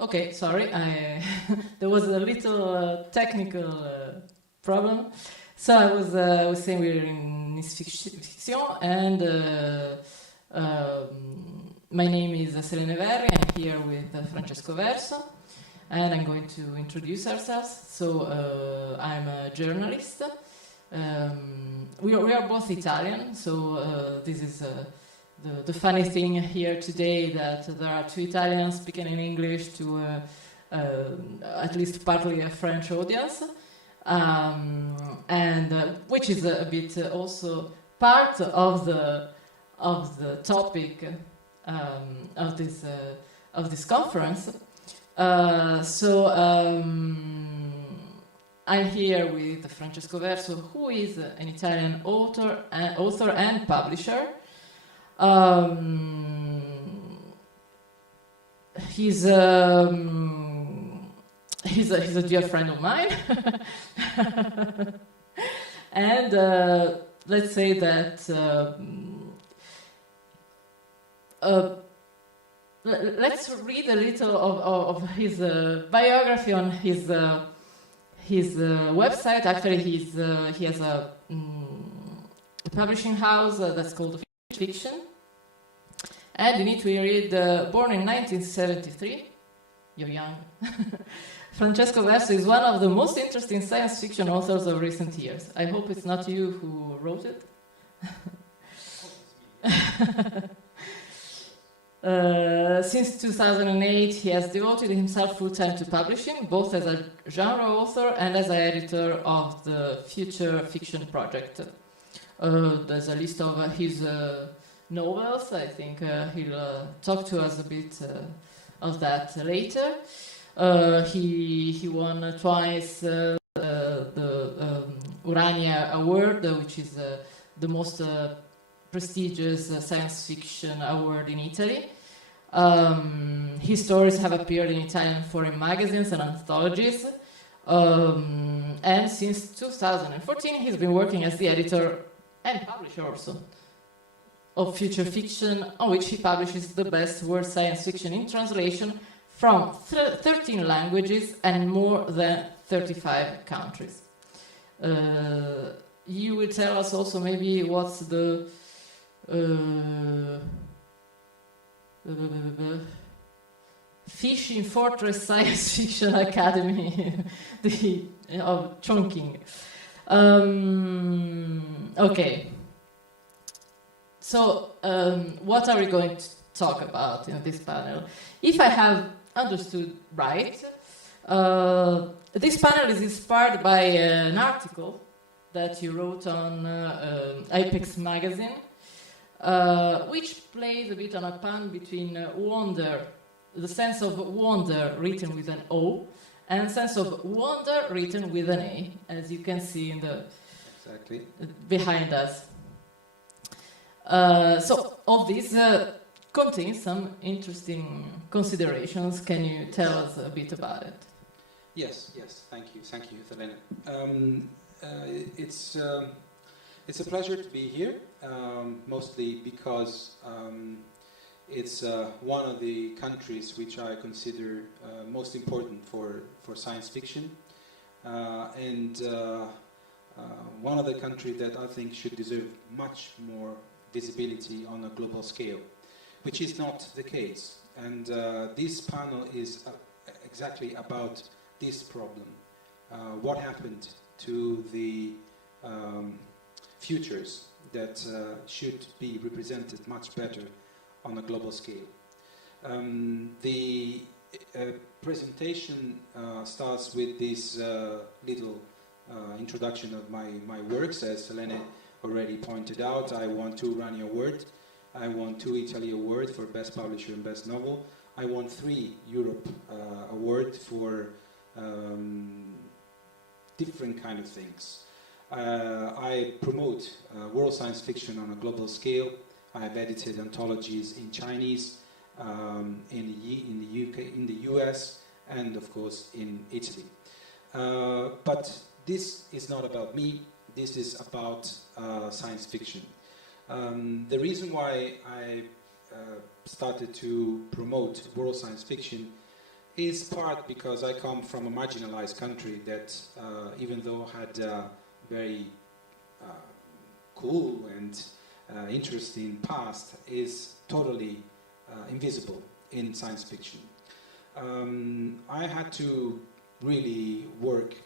Okay, sorry, there was a little technical problem. So I was saying we're in Nice Fiction, and my name is Selene Verri. I'm here with Francesco Verso, and I'm going to introduce ourselves. So I'm a journalist. We are both Italian, so this is the funny thing here today, that there are two Italians speaking in English to at least partly a French audience, and which is a bit also part of the topic of this conference. I'm here with Francesco Verso, who is an Italian author and publisher. He's a dear friend of mine, and let's say that let's read a little of his biography on his website. Actually, he has a publishing house that's called Fiction. And you need to read, born in 1973, you're young. Francesco Verso is one of the most interesting science fiction authors of recent years. I hope it's not you who wrote it. Since 2008, he has devoted himself full-time to publishing, both as a genre author and as an editor of the Future Fiction Project. There's a list of his novels. I think he'll talk to us a bit of that later. He won twice the Urania Award, which is the most prestigious science fiction award in Italy. His stories have appeared in Italian and foreign magazines and anthologies. And since 2014, he's been working as the editor and publisher also of Future Fiction, on which he publishes the best world science fiction in translation from 13 languages and more than 35 countries. You will tell us also maybe what's the Fishing Fortress Science Fiction Academy of Chongqing. Okay. So, what are we going to talk about in this panel? If I have understood right, this panel is inspired by an article that you wrote on Apex magazine, which plays a bit on a pun between wonder, the sense of wonder written with an O, and sense of wonder written with an A, as you can see in the behind us. So all this contains some interesting considerations. Can you tell us a bit about it? Yes, thank you, Helena. It's a pleasure to be here, mostly because it's one of the countries which I consider most important for science fiction, and one of the countries that I think should deserve much more visibility on a global scale, which is not the case. And this panel is exactly about this problem. What happened to the futures that should be represented much better on a global scale? The presentation starts with this little introduction of my works. As Selene already pointed out, I won 2 Urania Award, I won 2 Italy Award for Best Publisher and Best Novel, I won 3 Europe Award for different kind of things. I promote world science fiction on a global scale. I have edited anthologies in Chinese, in the UK, in the US, and of course in Italy. But this is not about me. This is about science fiction. The reason why I started to promote world science fiction is part because I come from a marginalized country that, even though had a very cool and interesting past, is totally invisible in science fiction. I had to really work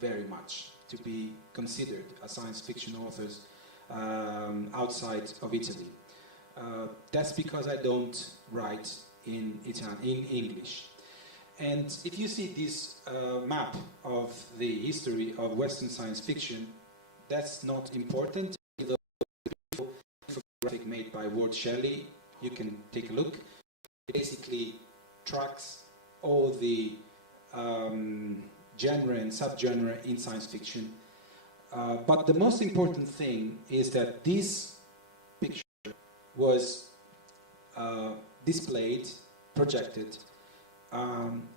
very much to be considered a science fiction author outside of Italy. That's because I don't write in English. And if you see this map of the history of Western science fiction, that's not important. The infographic made by Ward Shelley, you can take a look. It basically tracks all the genre and subgenre in science fiction. But the most important thing is that this picture was displayed, projected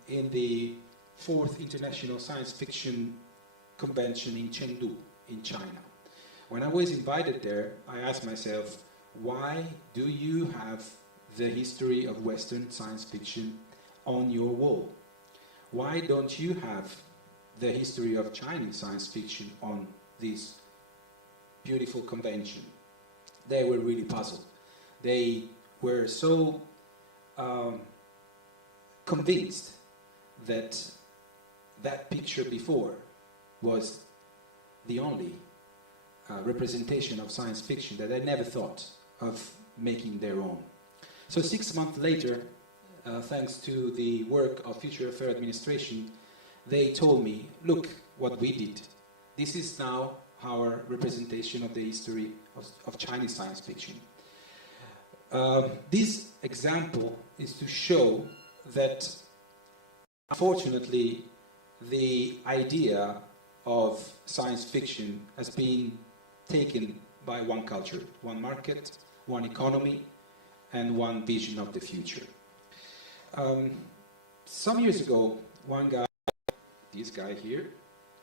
in the 4th International Science Fiction Convention in Chengdu, in China. When I was invited there, I asked myself, why do you have the history of Western science fiction on your wall? Why don't you have the history of Chinese science fiction on this beautiful convention? They were really puzzled. They were so convinced that that picture before was the only representation of science fiction that I never thought of making their own. So 6 months later, thanks to the work of Future Affairs Administration, they told me, look what we did. This is now our representation of the history of Chinese science fiction. This example is to show that, unfortunately, the idea of science fiction has been taken by one culture, one market, one economy, and one vision of the future. Some years ago, one guy, this guy here,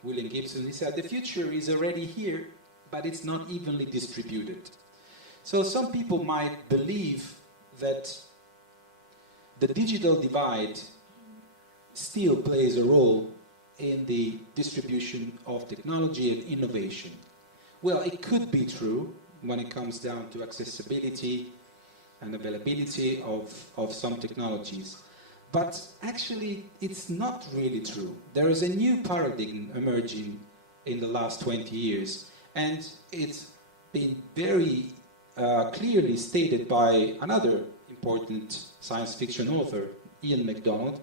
William Gibson, he said, the future is already here, but it's not evenly distributed. So some people might believe that the digital divide still plays a role in the distribution of technology and innovation. Well, it could be true when it comes down to accessibility and availability of some technologies. But actually, it's not really true. There is a new paradigm emerging in the last 20 years, and it's been very clearly stated by another important science fiction author, Ian MacDonald.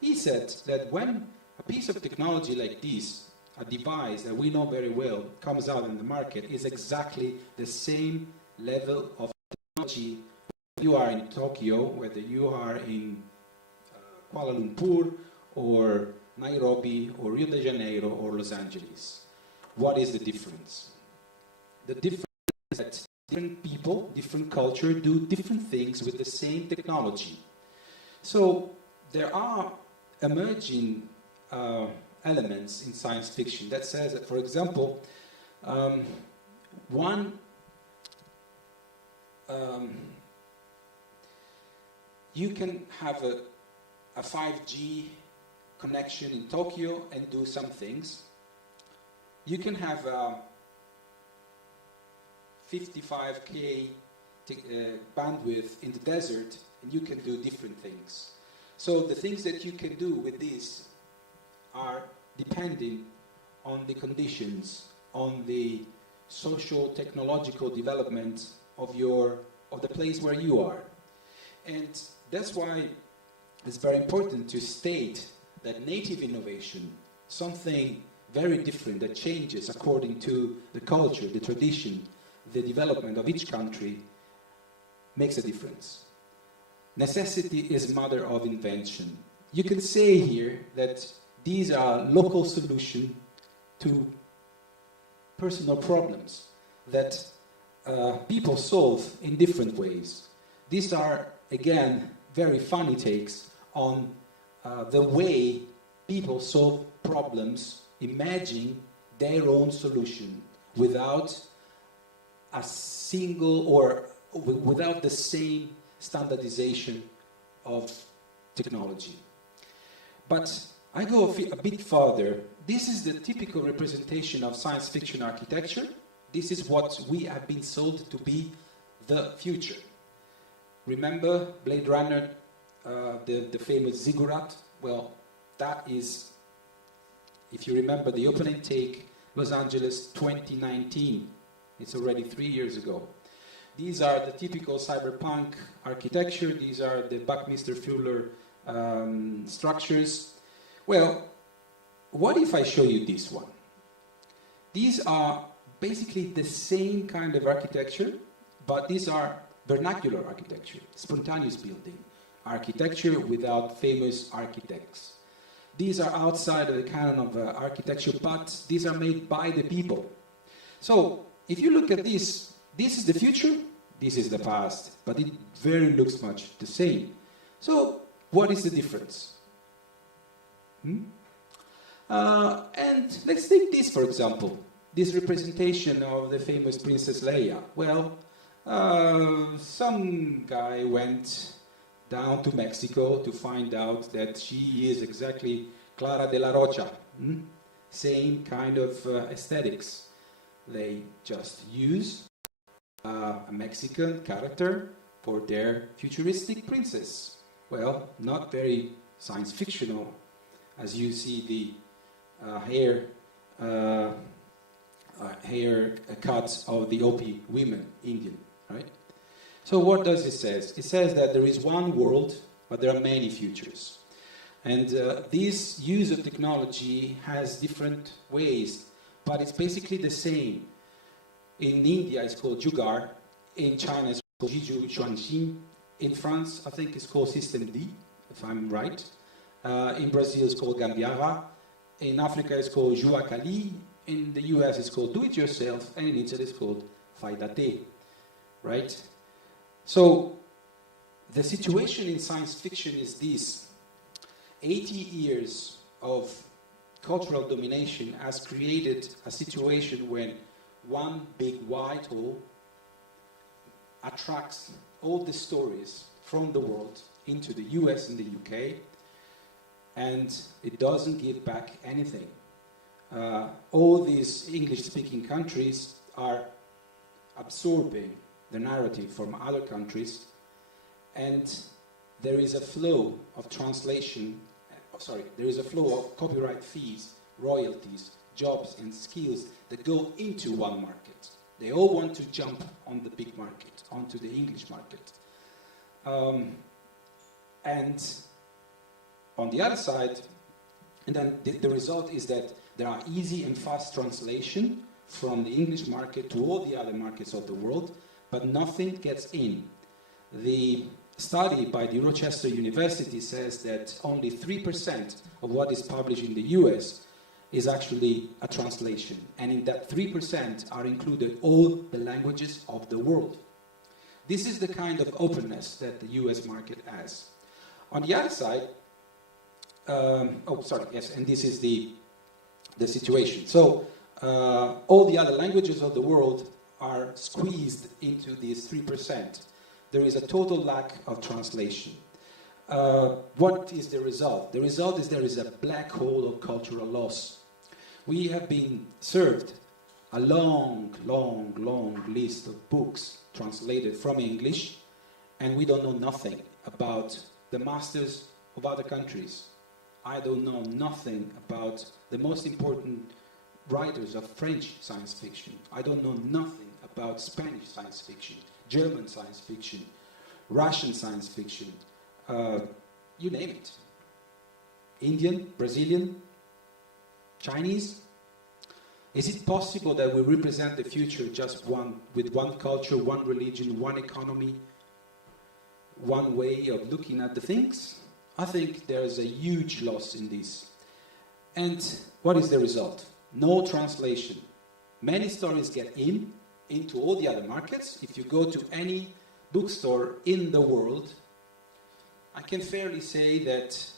He said that when a piece of technology like this, a device that we know very well, comes out in the market, is exactly the same level of technology whether you are in Tokyo, whether you are in Kuala Lumpur, or Nairobi, or Rio de Janeiro, or Los Angeles. What is the difference? The difference is that different people, different culture, do different things with the same technology. So there are emerging elements in science fiction that says that, for example, you can have a 5G connection in Tokyo and do some things. You can have a 55K bandwidth in the desert, and you can do different things. So the things that you can do with this are depending on the conditions, on the social, technological development of the place where you are. And that's why it's very important to state that native innovation, something very different that changes according to the culture, the tradition, the development of each country, makes a difference. Necessity is mother of invention. You can say here that these are local solutions to personal problems that people solve in different ways. These are, again, very funny takes on the way people solve problems, imagining their own solution without a single or without the same standardization of technology. But I go a bit further. This is the typical representation of science fiction architecture. This is what we have been sold to be the future. Remember Blade Runner, the famous ziggurat? Well, that is, if you remember the opening take, Los Angeles 2019. It's already 3 years ago. These are the typical cyberpunk architecture. These are the Buckminster Fuller structures. Well, what if I show you this one? These are basically the same kind of architecture, but these are vernacular architecture, spontaneous building, architecture without famous architects. These are outside of the canon of architecture, but these are made by the people. So, if you look at this, this is the future, this is the past, but it very looks much the same. So, what is the difference? And let's take this, for example, this representation of the famous Princess Leia. Well, some guy went down to Mexico to find out that she is exactly Clara de la Rocha. Same kind of aesthetics. They just use a Mexican character for their futuristic princess. Well, not very science fictional, as you see the hair cuts of the OP women, Indian, right? So what does it say? It says that there is one world, but there are many futures. And this use of technology has different ways, but it's basically the same. In India, it's called Jugaad. In China, it's called Jiju Xuanxin. In France, I think it's called System D, if I'm right. In Brazil, it's called Gambiarra. In Africa, it's called Juacali. In the US, it's called Do-It-Yourself. And in Italy, it's called Fai da te, right? So, the situation in science fiction is this. 80 years of cultural domination has created a situation when one big white hole attracts all the stories from the world into the US and the UK, and it doesn't give back anything. All these English-speaking countries are absorbing the narrative from other countries, and there is a flow of translation, there is a flow of copyright fees, royalties, jobs and skills that go into one market. They all want to jump on the big market, onto the English market. And on the other side, and then the result is that there are easy and fast translation from the English market to all the other markets of the world, but nothing gets in. The study by the Rochester University says that only 3% of what is published in the US is actually a translation. And in that 3% are included all the languages of the world. This is the kind of openness that the US market has. On the other side, and this is the situation. So all the other languages of the world are squeezed into these 3%. There is a total lack of translation. What is the result? The result is there is a black hole of cultural loss. We have been served a long list of books translated from English, and we don't know nothing about the masters of other countries. I don't know nothing about the most important writers of French science fiction. I don't know nothing about Spanish science fiction, German science fiction, Russian science fiction, you name it. Indian, Brazilian, Chinese. Is it possible that we represent the future just with one culture, one religion, one economy, one way of looking at the things? I think there is a huge loss in this. And what is the result? No translation. Many stories get into all the other markets. If you go to any bookstore in the world, I can fairly say that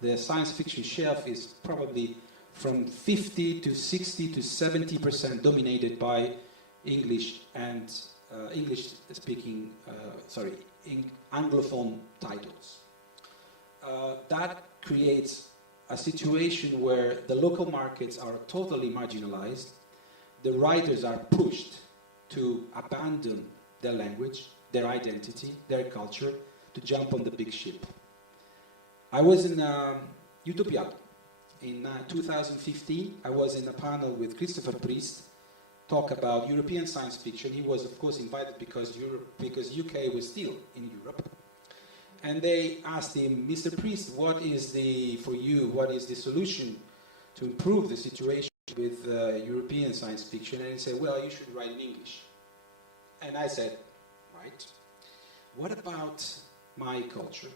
the science fiction shelf is probably from 50 to 60 to 70% dominated by English and Anglophone titles. that creates a situation where the local markets are totally marginalized, the writers are pushed to abandon their language, their identity, their culture, to jump on the big ship. I was in Utopia. In 2015, I was in a panel with Christopher Priest, talk about European science fiction. He was, of course, invited because UK was still in Europe. And they asked him, Mr. Priest, what is the solution to improve the situation with European science fiction? And he said, well, you should write in English. And I said, right. What about my culture?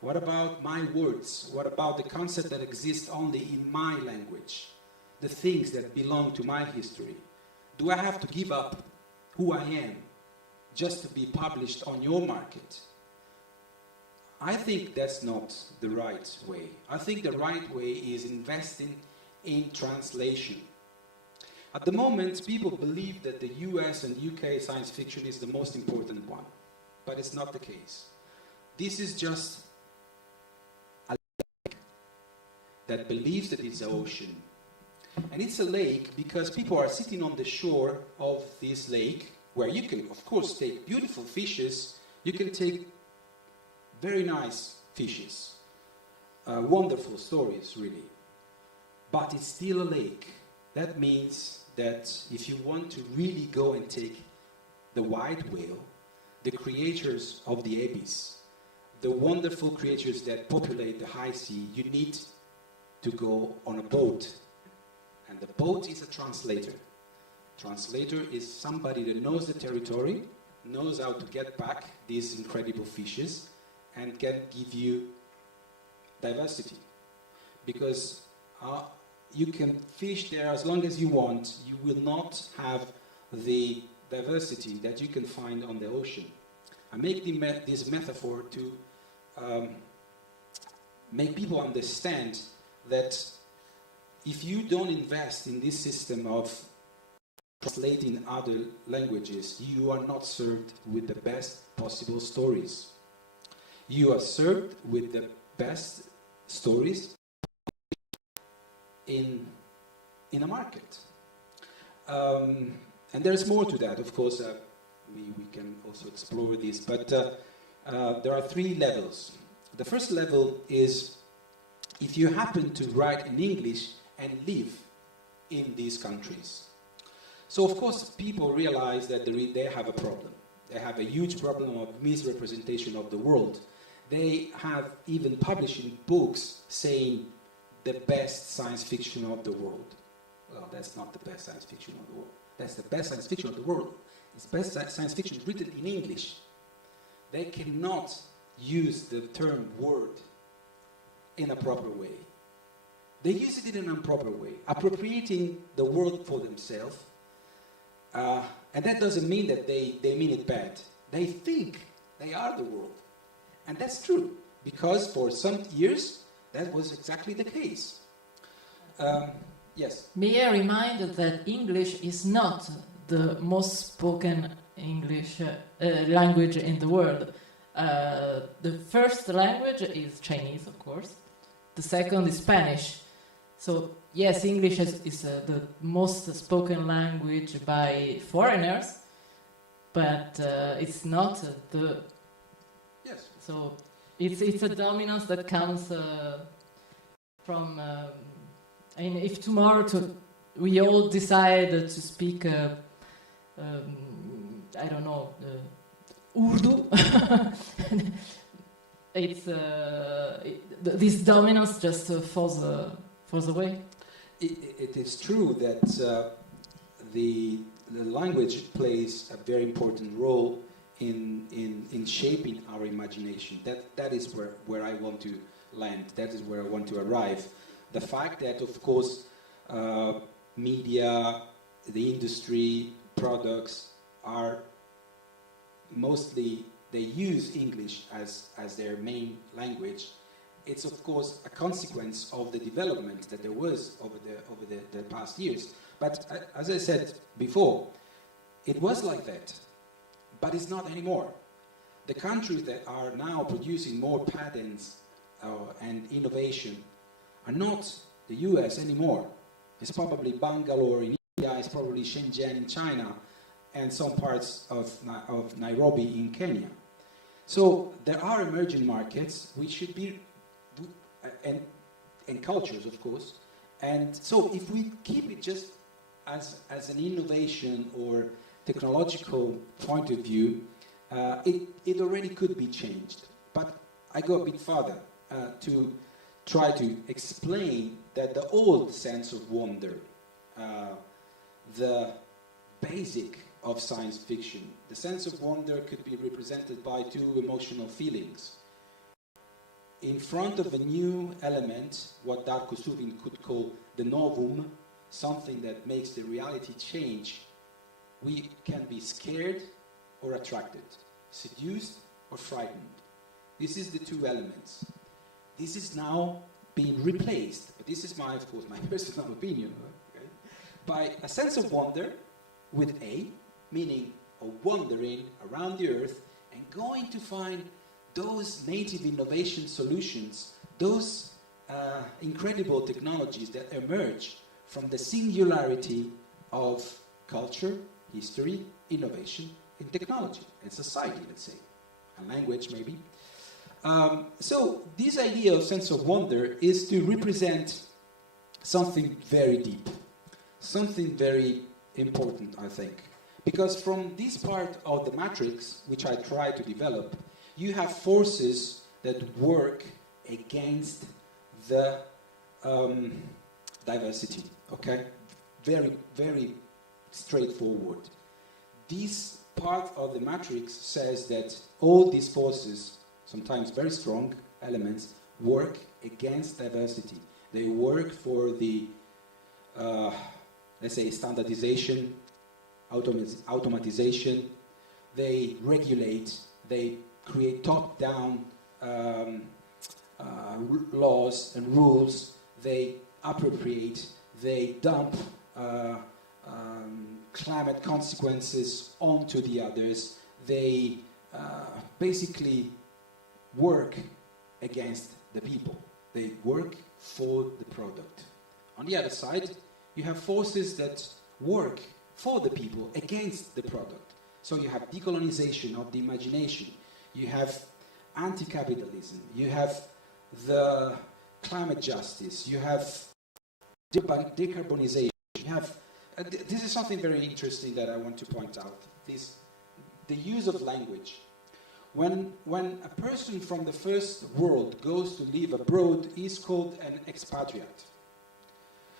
What about my words? What about the concept that exists only in my language? The things that belong to my history? Do I have to give up who I am just to be published on your market? I think that's not the right way. I think the right way is investing in translation. At the moment, people believe that the US and UK science fiction is the most important one, but it's not the case. This is just a lake that believes that it's an ocean. And it's a lake because people are sitting on the shore of this lake, where you can, of course, take beautiful fishes, you can take very nice fishes, wonderful stories, really. But it's still a lake. That means that if you want to really go and take the white whale, the creatures of the abyss, the wonderful creatures that populate the high sea, you need to go on a boat. And the boat is a translator. Translator is somebody that knows the territory, knows how to get back these incredible fishes, and can give you diversity. Because you can fish there as long as you want, you will not have the diversity that you can find on the ocean. I make this metaphor to make people understand that if you don't invest in this system of translating other languages, you are not served with the best possible stories. You are served with the best stories in a market. And there's more to that, of course. We can also explore this, but there are 3 levels. The first level is if you happen to write in English and live in these countries. So, of course, people realize that they have a problem. They have a huge problem of misrepresentation of the world. They have even publishing books saying the best science fiction of the world. Well, that's not the best science fiction of the world. That's the best science fiction of the world. It's best science fiction written in English. They cannot use the term word in a proper way. They use it in an improper way, appropriating the word for themselves. And that doesn't mean that they mean it bad. They think they are the world. And that's true, because for some years, that was exactly the case. Yes? May I remind that English is not the most spoken English language in the world. The first language is Chinese, of course. The second is Spanish. So, yes, English is the most spoken language by foreigners, but it's not the... Yes. So, it's a dominance that comes from... and if tomorrow we all decide to speak, I don't know, Urdu, this dominance just falls away. It is true that the language plays a very important role in shaping our imagination. That is where I want to land. That is where I want to arrive. The fact that, of course, media, the industry, products are mostly, they use English as their main language. It's, of course, a consequence of the development that there was over the past years. But as I said before, it was like that, but it's not anymore. The countries that are now producing more patents and innovation are not the US anymore. It's probably Bangalore in India, it's probably Shenzhen in China, and some parts of Nairobi in Kenya. So there are emerging markets which should be, and cultures, of course. And so if we keep it just as an innovation or technological point of view, it already could be changed. But I go a bit further to try to explain that the old sense of wonder, the basic of science fiction, the sense of wonder could be represented by two emotional feelings. In front of a new element, what Darko Suvin could call the novum, something that makes the reality change, we can be scared or attracted, seduced or frightened. This is the two elements. This is now being replaced, but this is of course, my personal opinion, okay, by a sense of wonder with A, meaning of wandering around the earth and going to find those native innovation solutions, those incredible technologies that emerge from the singularity of culture, history, innovation, and technology, and society, let's say, and language maybe. So this idea of sense of wonder is to represent something very deep, something very important, I think. Because from this part of the matrix, which I try to develop, you have forces that work against the diversity, okay? Very, very straightforward. This part of the matrix says that all these forces, sometimes very strong elements, work against diversity. They work for the, let's say, standardization, automatization. They regulate, they create top-down laws and rules. They appropriate, they dump climate consequences onto the others. They basically work against the people. They work for the product. On the other side, you have forces that work for the people against the product. So you have decolonization of the imagination. You have anti-capitalism. You have the climate justice. You have decarbonization. You have this is something very interesting that I want to point out. The use of language. When a person from the first world goes to live abroad, he's called an expatriate.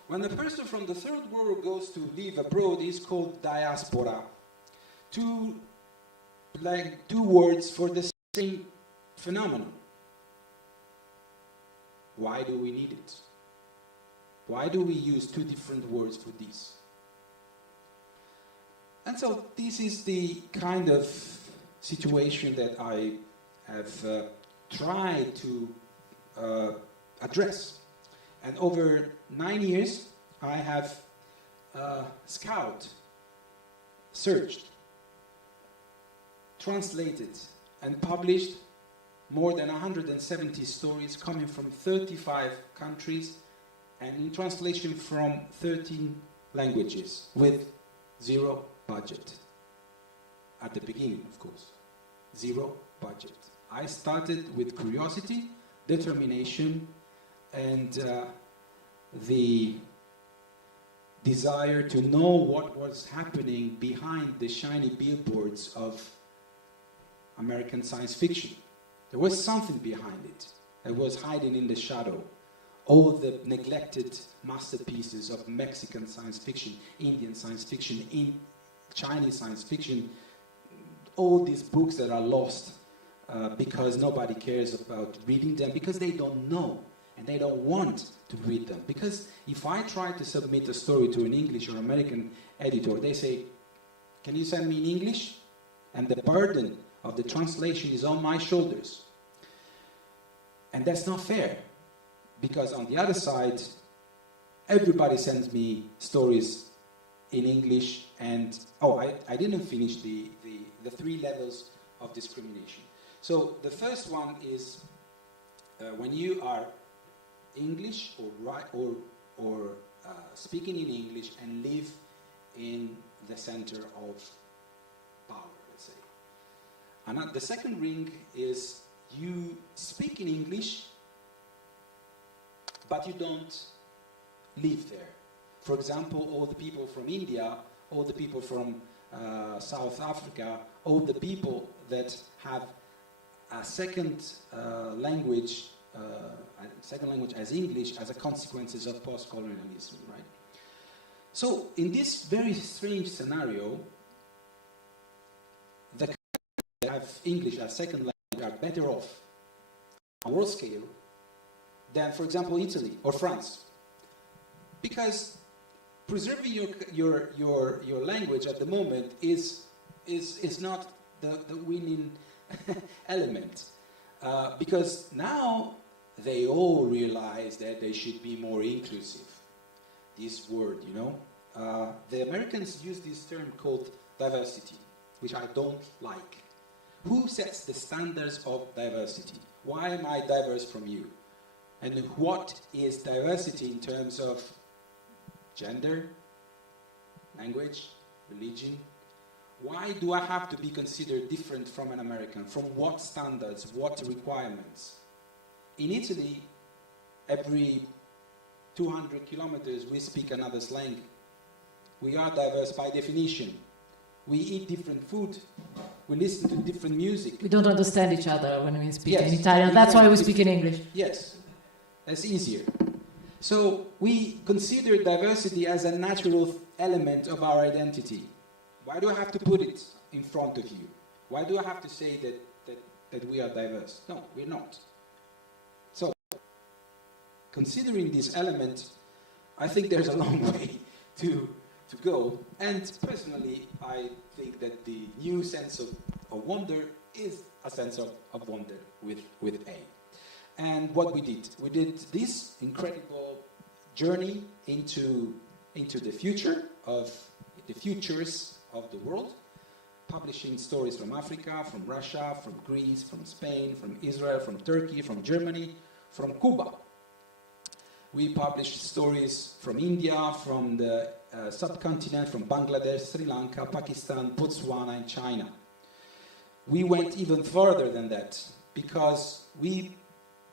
When a person from the third world goes to live abroad, he's called diaspora. Two words for the same phenomenon. Why do we need it? Why do we use two different words for this? And so this is the kind of situation that I have tried to address. And over 9 years, I have searched, translated, and published more than 170 stories coming from 35 countries and in translation from 13 languages with zero budget. At the beginning, of course. Zero budget. I started with curiosity, determination, and the desire to know what was happening behind the shiny billboards of American science fiction. There was something behind it. It was hiding in the shadow. All the neglected masterpieces of Mexican science fiction, Indian science fiction, Chinese science fiction, all these books that are lost because nobody cares about reading them, because they don't know and they don't want to read them. Because if I try to submit a story to an English or American editor, they say, can you send me in English? And the burden of the translation is on my shoulders. And that's not fair, because on the other side, everybody sends me stories in English, and I didn't finish the 3 levels of discrimination. So the first one is when you are English or speaking in English and live in the center of power, let's say. And the second ring is you speak in English, but you don't live there. For example, all the people from India, all the people from South Africa, all the people that have a second language as English as a consequences of post-colonialism, right? So in this very strange scenario, the countries that have English as second language are better off on a world scale than, for example, Italy or France. Because preserving your language at the moment is not the winning element. Because now they all realize that they should be more inclusive. This word, you know. The Americans use this term called diversity, which I don't like. Who sets the standards of diversity? Why am I diverse from you? And what is diversity in terms of gender, language, religion? Why do I have to be considered different from an American? From what standards, what requirements? In Italy, every 200 kilometers we speak another slang. We are diverse by definition. We eat different food. We listen to different music. We don't understand each other when we speak Yes, in Italian. That's why we speak in English. Yes, that's easier. So we consider diversity as a natural element of our identity. Why do I have to put it in front of you? Why do I have to say that we are diverse? No, we're not. So, considering this element, I think there's a long way to go. And personally, I think that the new sense of wonder is a sense of wonder with A. And what we did this incredible journey into the future of the futures of the world, publishing stories from Africa, from Russia, from Greece, from Spain, from Israel, from Turkey, from Germany, from Cuba. We published stories from India, from the subcontinent, from Bangladesh, Sri Lanka, Pakistan, Botswana, and China. We went even further than that because we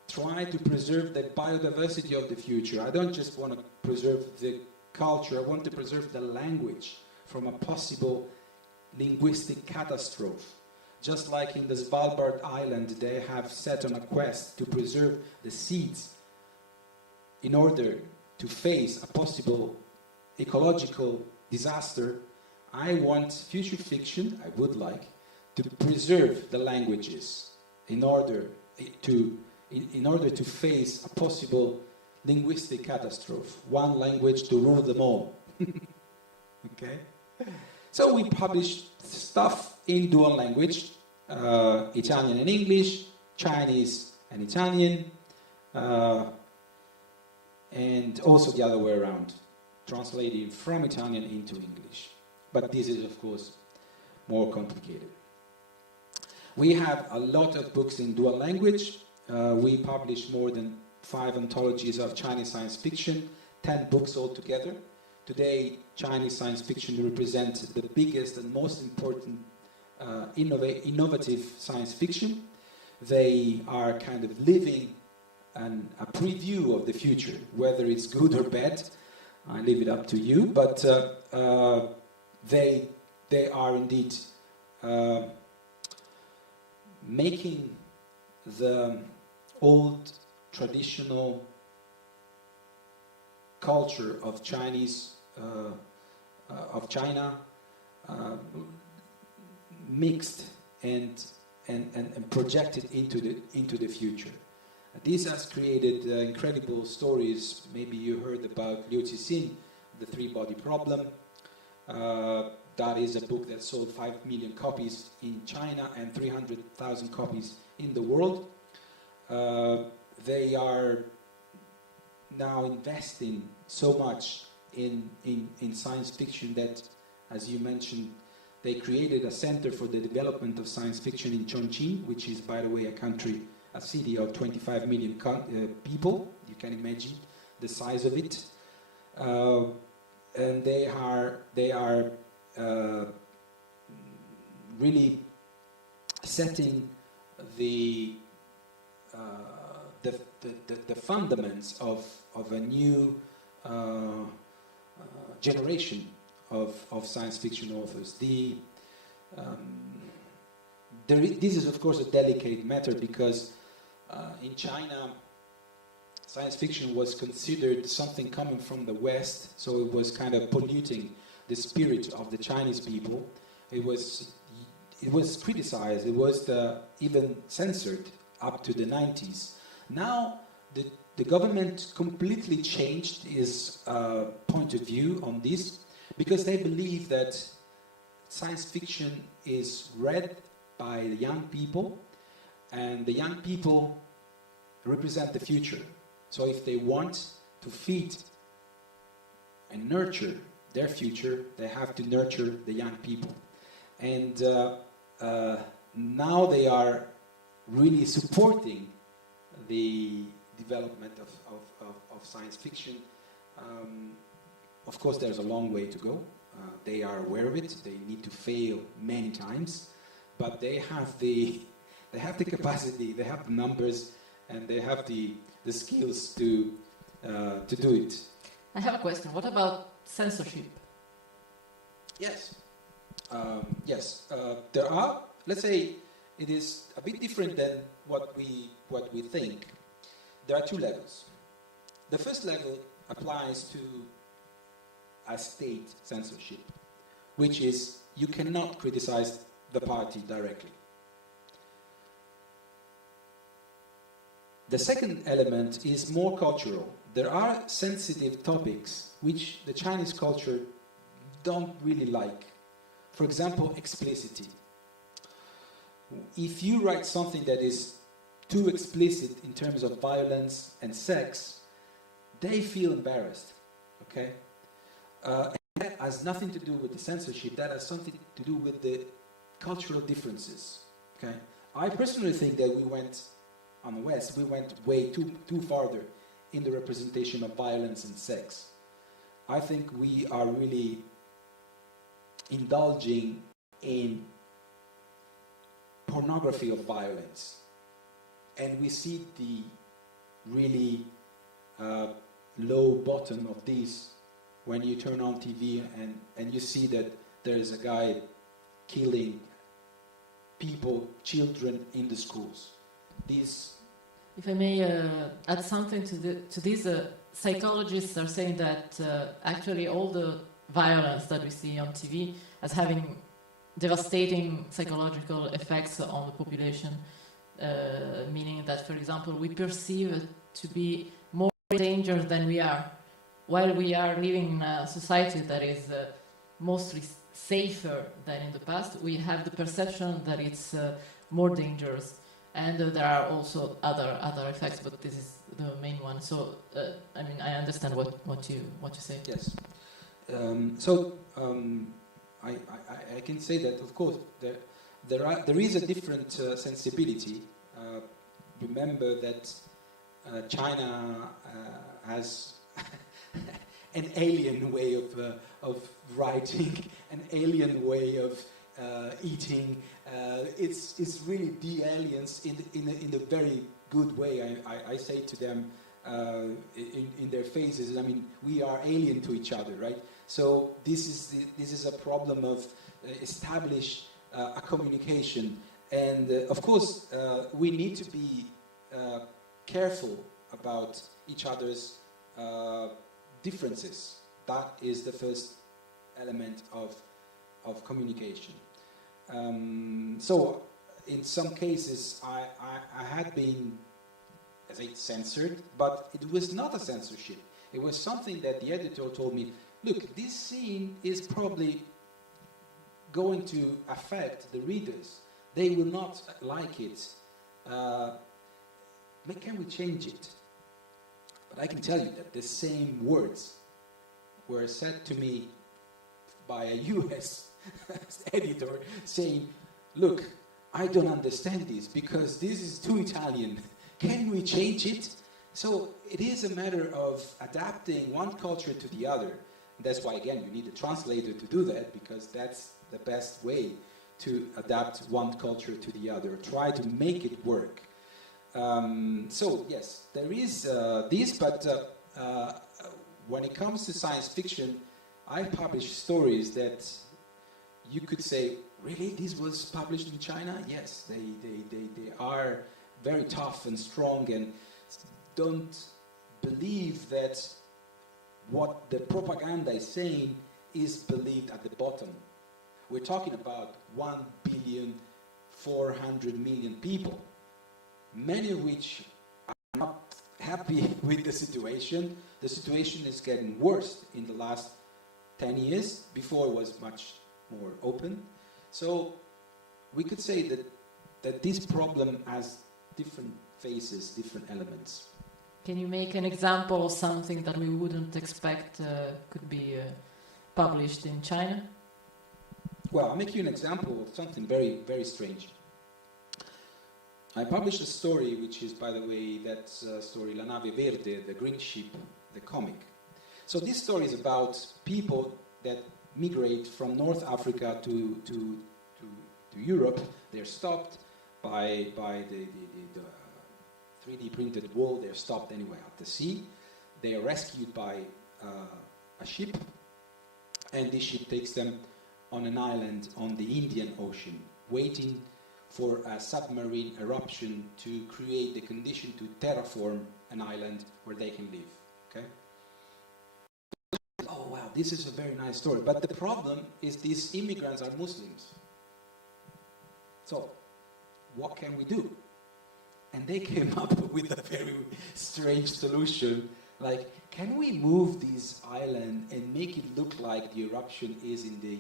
try to preserve the biodiversity of the future. I don't just want to preserve the culture, I want to preserve the language from a possible linguistic catastrophe. Just like in the Svalbard Island, they have set on a quest to preserve the seeds in order to face a possible ecological disaster. I want future fiction, I would like, to preserve the languages in order to face a possible linguistic catastrophe. One language to rule them all. Okay? So we published stuff in dual language, Italian and English, Chinese and Italian, and also the other way around, translating from Italian into English. But this is, of course, more complicated. We have a lot of books in dual language. We publish more than 5 anthologies of Chinese science fiction, 10 books altogether. Today, Chinese science fiction represents the biggest and most important innovative science fiction. They are kind of living a preview of the future, whether it's good or bad. I leave it up to you, but they are indeed making the old traditional culture of of China mixed and projected into the future. This has created incredible stories. Maybe you heard about Liu Cixin, The Three-Body Problem. That is a book that sold 5 million copies in China and 300,000 copies in the world. They are now investing so much in science fiction that, as you mentioned, they created a center for the development of science fiction in Chongqing, which is, by the way, a city of 25 million people. You can imagine the size of it. And they are really setting the fundaments of a new generation of science fiction authors. This is, of course, a delicate matter because in China, science fiction was considered something coming from the West, so it was kind of polluting the spirit of the Chinese people. It was criticized. It was even censored up to the 90s. Now, the government completely changed its point of view on this because they believe that science fiction is read by the young people, and the young people represent the future. So if they want to feed and nurture their future, they have to nurture the young people. And now they are really supporting the development of science fiction. Of course, there's a long way to go. They are aware of it. They need to fail many times, but they have the capacity, they have the numbers, and they have the skills to do it. I have a question. What about censorship? Yes. There are. Let's say it is a bit different than what we think. There are two levels. The first level applies to a state censorship, which is you cannot criticize the party directly. The second element is more cultural. There are sensitive topics which the Chinese culture don't really like. For example, explicitity. If you write something that is too explicit in terms of violence and sex, they feel embarrassed, okay? And that has nothing to do with the censorship. That has something to do with the cultural differences, okay? I personally think that we went way too farther in the representation of violence and sex. I think we are really indulging in pornography of violence. And we see the really low bottom of this when you turn on TV and you see that there is a guy killing people, children in the schools. If I may add something to this, psychologists are saying that actually all the violence that we see on TV as having devastating psychological effects on the population, meaning that, for example, we perceive it to be more dangerous than we are. While we are living in a society that is mostly safer than in the past, we have the perception that it's more dangerous. And there are also other effects, but this is the main one. So, I understand what you say. Yes. I can say that, of course, there is a different sensibility. Remember that China has an alien way of writing, an alien way of eating. It's really the aliens in a very good way. I say to them in their faces, I mean, we are alien to each other, right? So this is a problem of establish a communication, and of course we need to be careful about each other's differences. That is the first element of communication. So in some cases I had been, as I censored, but it was not a censorship. It was something that the editor told me, look, this scene is probably going to affect the readers. They will not like it. Can we change it? But I can tell you that the same words were said to me by a US editor saying, look, I don't understand this because this is too Italian. Can we change it? So it is a matter of adapting one culture to the other. That's why, again, you need a translator to do that, because that's the best way to adapt one culture to the other. Try to make it work. So, yes, there is this, but when it comes to science fiction, I publish stories that you could say, really, this was published in China? Yes, they are very tough and strong and don't believe that what the propaganda is saying is believed at the bottom. We're talking about 1,400,000,000 people, many of which are not happy with the situation. The situation is getting worse in the last 10 years. Before it was much more open. So we could say that this problem has different phases, different elements. Can you make an example of something that we wouldn't expect could be published in China? Well, I'll make you an example of something very, very strange. I published a story, which is, by the way, that story, La Nave Verde, the green ship, the comic. So this story is about people that migrate from North Africa to Europe. They're stopped by the 3D printed wall. They're stopped anyway at the sea. They are rescued by a ship, and this ship takes them on an island on the Indian Ocean, waiting for a submarine eruption to create the condition to terraform an island where they can live. Okay? Oh wow, this is a very nice story. But the problem is these immigrants are Muslims. So, what can we do? And they came up with a very strange solution. Like, can we move this island and make it look like the eruption is in the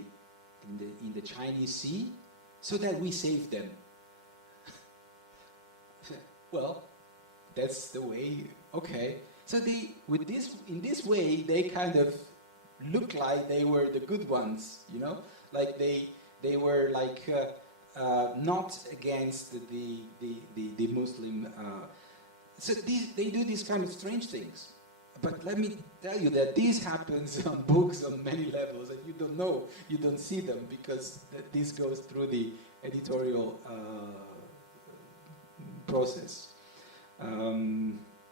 Chinese Sea, so that we save them? Well, that's the way. Okay. So in this way, they kind of look like they were the good ones, you know, like they were like not against the Muslim. So they do these kind of strange things. But let me tell you that this happens on books on many levels, and you don't know, you don't see them, because this goes through the editorial process.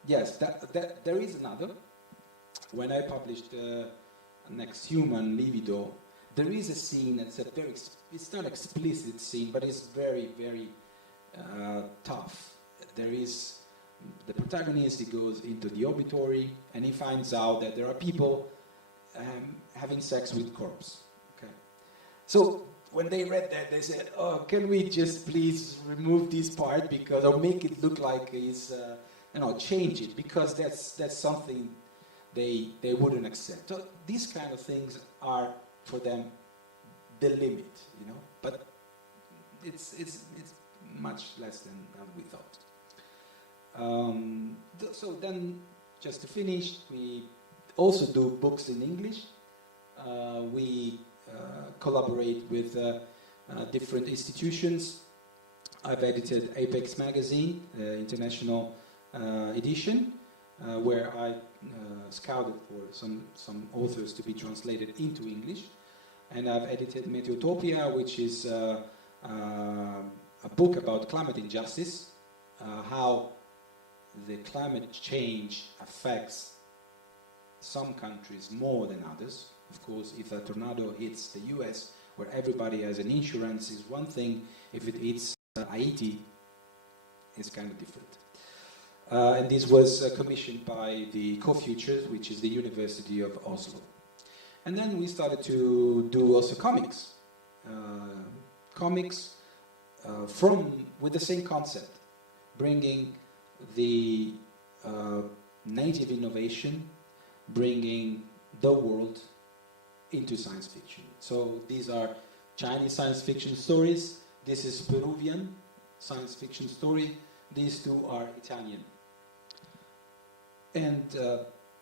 Yes, that there is another. When I published Next Human, Livido, there is a scene that's a very, it's not explicit scene, but it's very, very tough. There is, the protagonist, he goes into the obituary and he finds out that there are people having sex with corpse. Okay. So when they read that, they said, "Oh, can we just please remove this part, because, or make it look like it's, change it, because that's something they wouldn't accept." So these kind of things are for them the limit, you know. But it's much less than we thought. So then, just to finish, we also do books in English. We collaborate with different institutions. I've edited Apex Magazine, international edition, where I scouted for some authors to be translated into English. And I've edited Meteotopia, which is a book about climate injustice, how the climate change affects some countries more than others. Of course, if a tornado hits the US, where everybody has an insurance, is one thing. If it hits Haiti, it's kind of different. And this was commissioned by the Co-Futures, which is the University of Oslo. And then we started to do also comics. Comics with the same concept, bringing the native innovation, bringing the world into science fiction. So these are Chinese science fiction stories. This is Peruvian science fiction story. These two are Italian. And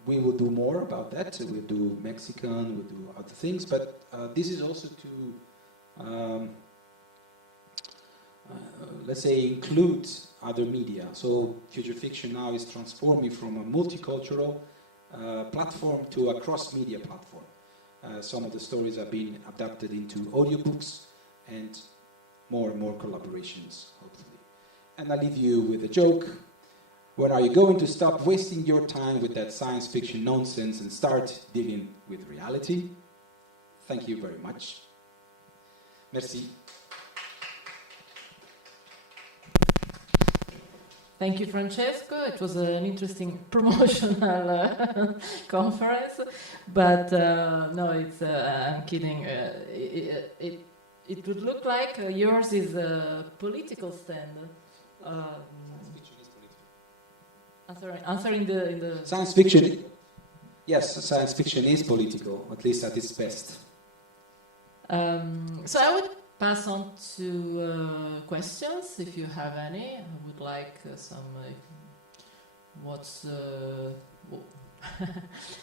we will do more about that. So we'll do Mexican, we'll do other things. But this is also to let's say, include other media. So future fiction now is transforming from a multicultural platform to a cross-media platform. Some of the stories are being adapted into audiobooks and more collaborations, hopefully. And I leave you with a joke. When are you going to stop wasting your time with that science fiction nonsense and start dealing with reality? Thank you very much. Merci. Thank you, Francesco. It was an interesting promotional conference, but no, it's. I'm kidding. It would look like yours is a political stand. Answering the science fiction. Yes, science fiction is political, at least at its best. So I would pass on to questions, if you have any. I would like some.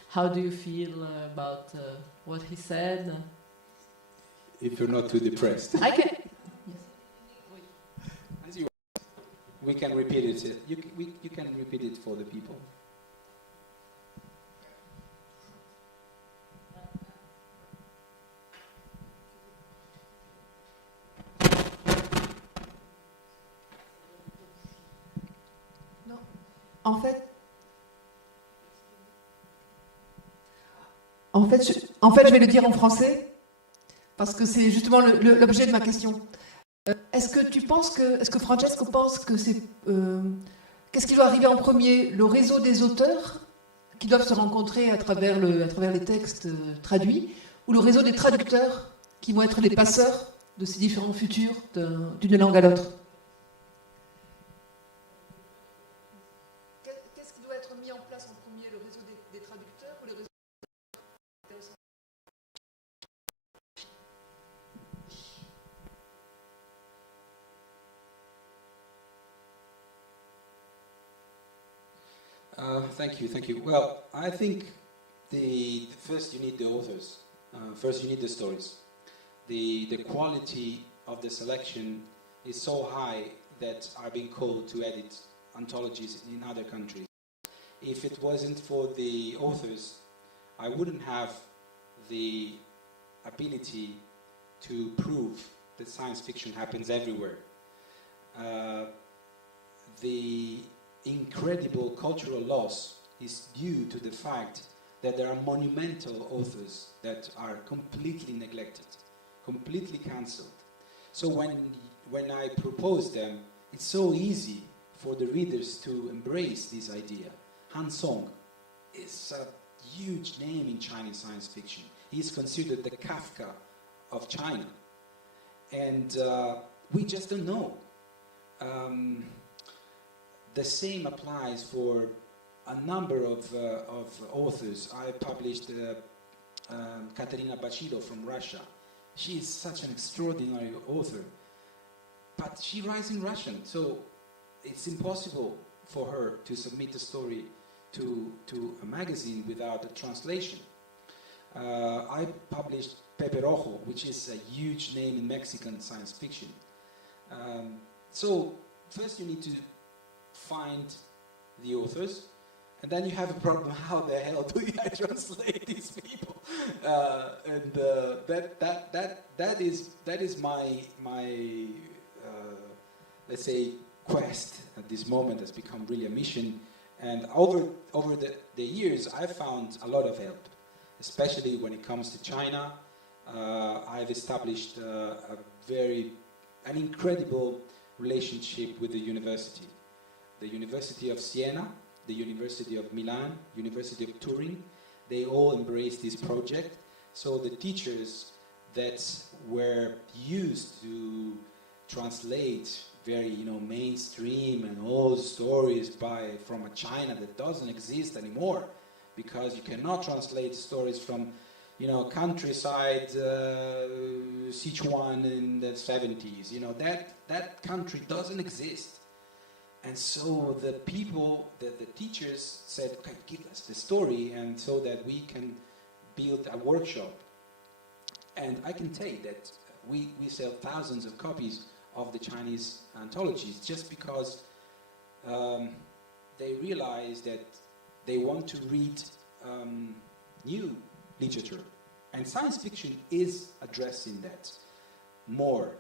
How do you feel about what he said? If you're not too depressed. I can. As you are. We can repeat it. You can repeat it for the people. En fait, je vais le dire en français, parce que c'est justement l'objet de ma question. Est-ce que Francesco pense que c'est... qu'est-ce qui doit arriver en premier? Le réseau des auteurs, qui doivent se rencontrer à travers les textes traduits, ou le réseau des traducteurs, qui vont être les passeurs de ces différents futurs d'une langue à l'autre? Qu'est-ce qui doit être mis en place en premier, le réseau des traducteurs ou le réseau Thank you. Well, I think first you need the authors. First you need the stories. The quality of the selection is so high that are being called to edit anthologies in other countries. If it wasn't for the authors, I wouldn't have the ability to prove that science fiction happens everywhere. The incredible cultural loss is due to the fact that there are monumental authors that are completely neglected, completely cancelled. So when I propose them, it's so easy for the readers to embrace this idea. Han Song is a huge name in Chinese science fiction. He's considered the Kafka of China. And we just don't know. The same applies for a number of authors. I published Katerina Bachilo from Russia. She is such an extraordinary author, but she writes in Russian, so it's impossible for her to submit a story to a magazine without a translation. I published Pepe Rojo, which is a huge name in Mexican science fiction. So first you need to find the authors, and then you have a problem. How the hell do I translate these people? That is my let's say quest at this moment has become really a mission. And over the years, I've found a lot of help, especially when it comes to China. I've established an incredible relationship with the university. The University of Siena, the University of Milan, University of Turin, they all embraced this project. So the teachers that were used to translate very mainstream and old stories from a China that doesn't exist anymore, because you cannot translate stories from countryside Sichuan in the 70s. That country doesn't exist. And so the teachers said, okay, give us the story, and so that we can build a workshop. And I can tell you that we sell thousands of copies of the Chinese anthologies, just because they realize that they want to read new literature. And science fiction is addressing that more.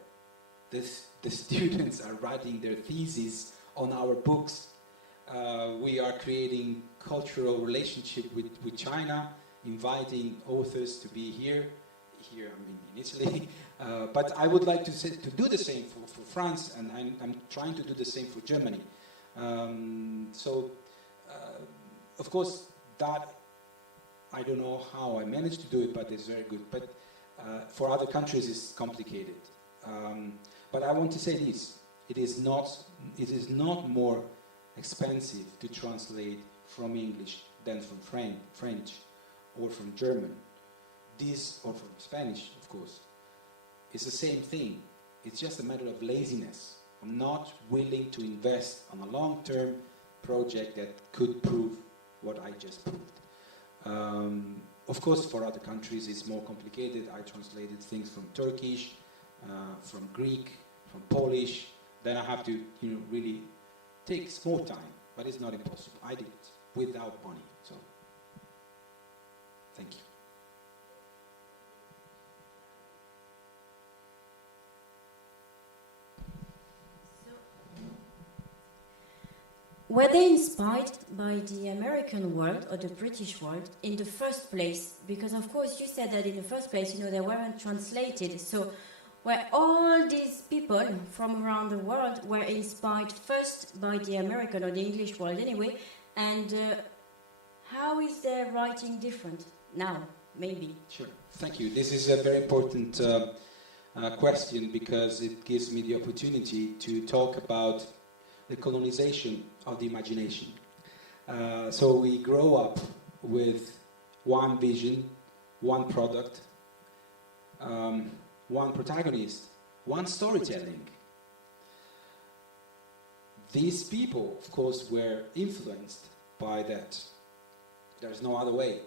The students are writing their theses on our books. We are creating cultural relationship with China, inviting authors to be here, I mean in Italy. But I would like to do the same for France, and I'm trying to do the same for Germany. Of course, that I don't know how I managed to do it, but it's very good. But for other countries, it's complicated. But I want to say this: it is not more expensive to translate from English than from French or from German. Or from Spanish, of course. It's the same thing. It's just a matter of laziness. I'm not willing to invest on a long-term project that could prove what I just proved. Of course, for other countries, it's more complicated. I translated things from Turkish, from Greek, from Polish. Then I have to, really takes more time, but it's not impossible. I did it without money. So, thank you. Were they inspired by the American world or the British world in the first place? Because of course you said that in the first place, they weren't translated. So were all these people from around the world were inspired first by the American or the English world anyway? And how is their writing different now, maybe? Sure, thank you. This is a very important question, because it gives me the opportunity to talk about the colonization of the imagination. So we grow up with one vision, one product, one protagonist, one storytelling. These people, of course, were influenced by that. There's no other way.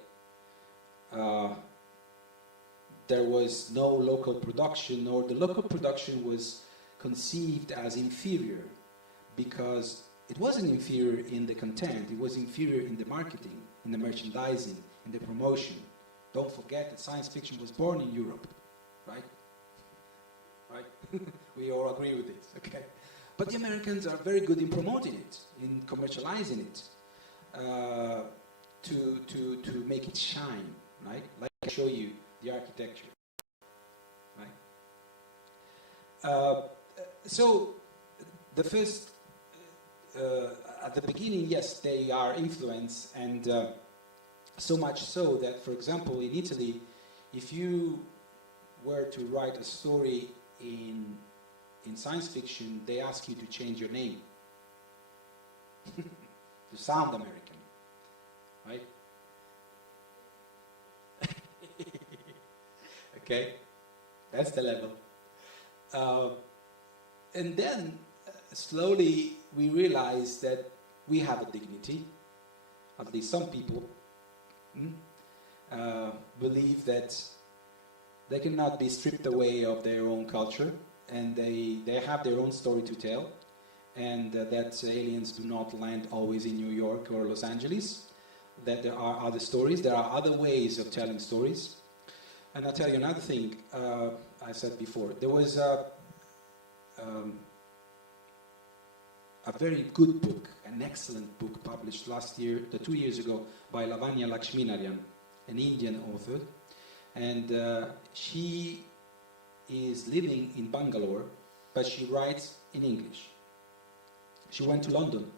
There was no local production, or the local production was conceived as inferior, because it wasn't inferior in the content, it was inferior in the marketing, in the merchandising, in the promotion. Don't forget that science fiction was born in Europe, right? Right? We all agree with this, okay? But the Americans are very good in promoting it, in commercializing it, to make it shine, right? Like I show you the architecture, right? So the first, at the beginning, yes, they are influenced, and so much so that, for example, in Italy, if you were to write a story in science fiction, they ask you to change your name to sound American, right? Okay, that's the level. And then slowly we realize that we have a dignity. At least some people believe that they cannot be stripped away of their own culture, and they have their own story to tell, and that aliens do not land always in New York or Los Angeles, that there are other stories, there are other ways of telling stories. And I'll tell you another thing I said before. There was a very good book, an excellent book published last year, 2 years ago, by Lavanya Lakshminarayan, an Indian author. And she is living in Bangalore, but she writes in English. She went to London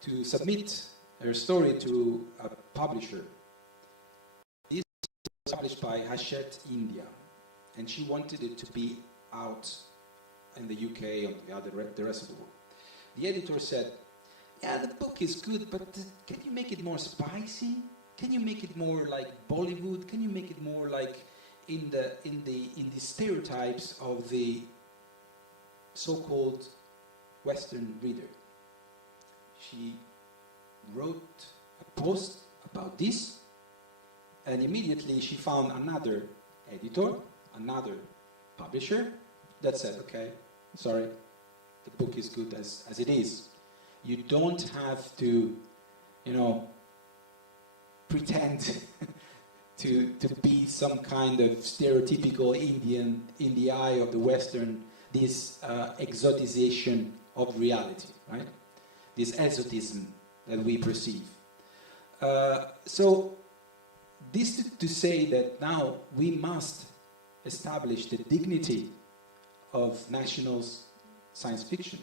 to submit her story to a publisher. This was published by Hachette India, and she wanted it to be out in the UK and the rest of the world. The editor said, "Yeah, the book is good, but can you make it more spicy? Can you make it more like Bollywood? Can you make it more like in the stereotypes of the so-called Western reader?" She wrote a post about this, and immediately she found another editor, another publisher that said, "Okay, sorry, the book is good as it is. You don't have to, pretend to be some kind of stereotypical Indian in the eye of the Western, this exoticization of reality, right? This exotism that we perceive. So this to say that now we must establish the dignity of national science fiction.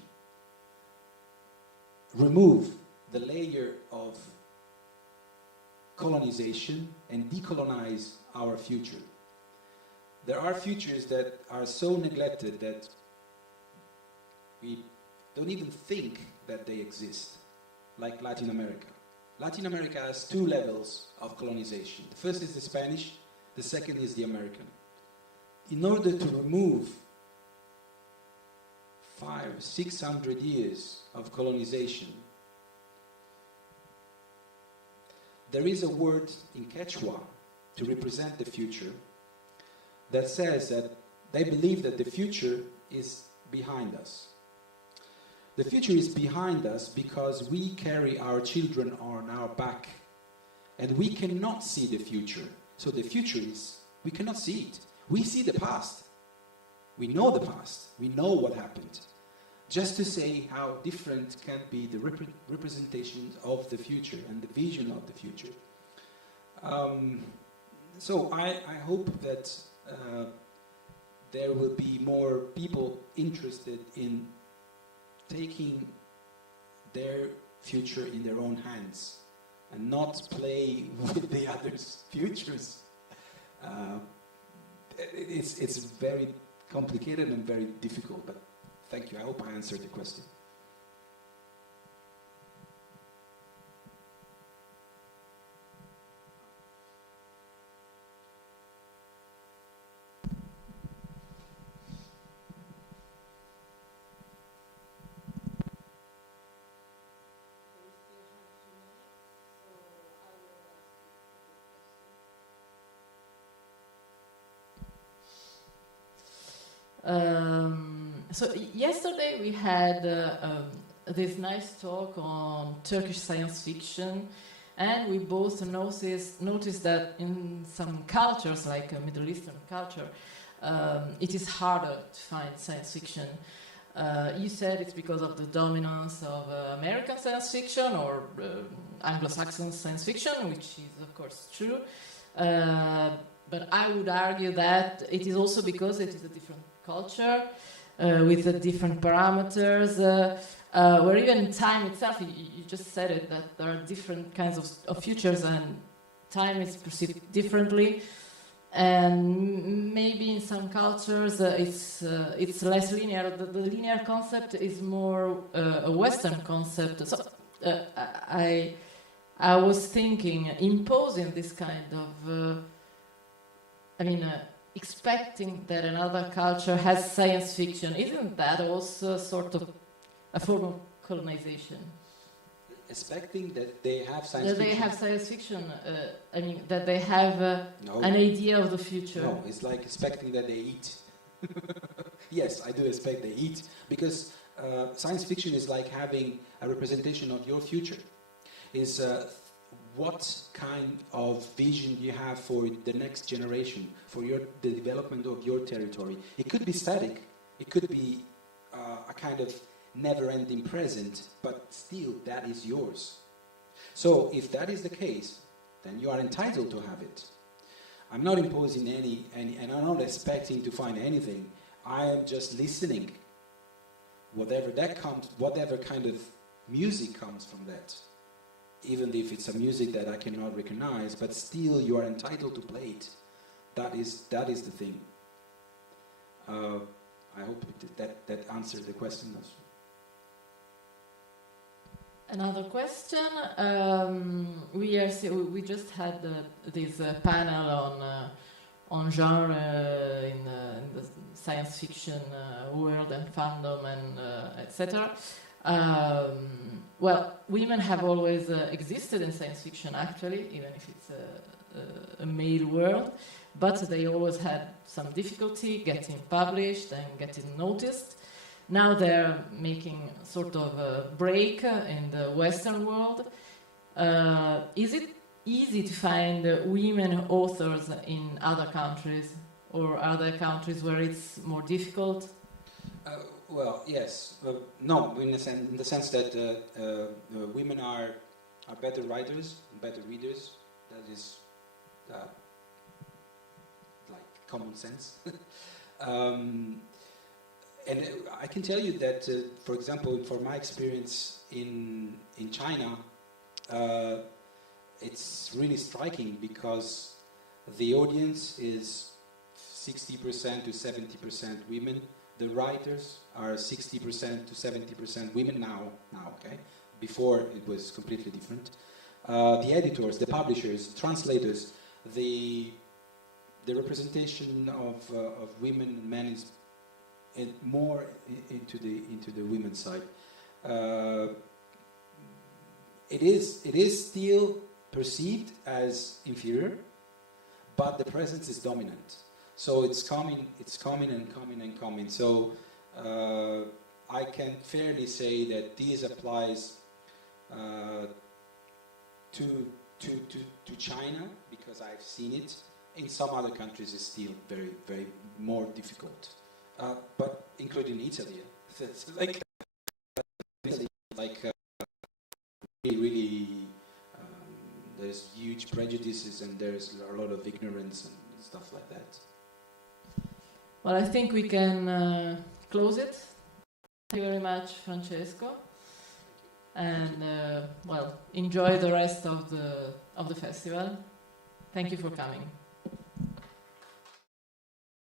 Remove the layer of colonization and decolonize our future. There are futures that are so neglected that we don't even think that they exist, like Latin America. Latin America has two levels of colonization. The first is the Spanish, the second is the American. In order to remove 500-600 years of colonization, there is a word in Quechua to represent the future that says that they believe that the future is behind us. The future is behind us because we carry our children on our back and we cannot see the future. So the future is, we cannot see it. We see the past. We know the past. We know what happened. Just to say how different can be the representations of the future and the vision of the future. So I hope that there will be more people interested in taking their future in their own hands and not play with the others' futures. It's very complicated and very difficult, but thank you. I hope I answered the question. So yesterday we had this nice talk on Turkish science fiction, and we both noticed that in some cultures, like a Middle Eastern culture, it is harder to find science fiction. You said it's because of the dominance of American science fiction or Anglo-Saxon science fiction, which is of course true. But I would argue that it is also because it is a different culture with the different parameters, where even time itself, you just said it, that there are different kinds of futures and time is perceived differently. And maybe in some cultures it's less linear. The linear concept is more a Western concept. So I was thinking, imposing this kind of, expecting that another culture has science fiction, isn't that also sort of a form of colonization? Expecting that they have science that fiction? They have science fiction, that they have an idea of the future. No, it's like expecting that they eat. Yes, I do expect they eat, because science fiction is like having a representation of your future. Is what kind of vision you have for the next generation, for the development of your territory. It could be static, it could be a kind of never-ending present, but still that is yours. So if that is the case, then you are entitled to have it. I'm not imposing any and I'm not expecting to find anything. I am just listening. Whatever that comes, whatever kind of music comes from that, even if it's a music that I cannot recognize, but still you are entitled to play it. That is the thing. I hope that answered the question also. Another question. We just had this panel on genre in the science fiction world and fandom and etc. Well, women have always existed in science fiction, actually, even if it's a male world, but they always had some difficulty getting published and getting noticed. now they're making sort of a break in the Western world. Is it easy to find women authors in other countries, or are there countries where it's more difficult? Well, yes. No, in the sense that women are better writers, better readers. That is like common sense. And I can tell you that, for example, for my experience in China, it's really striking because the audience is 60% to 70% women. The writers are 60% to 70% women now, okay? Before it was completely different. The editors, the publishers, translators, the representation of women and men is more into the women's side. It is still perceived as inferior, but the presence is dominant. So it's coming and coming and coming. So I can fairly say that this applies to China, because I've seen it. In some other countries, it's still very, very more difficult. But including Italy, it's really there's huge prejudices and there's a lot of ignorance and stuff like that. Well, I think we can close it. Thank you very much, Francesco, and well, enjoy the rest of the festival. Thank you for coming.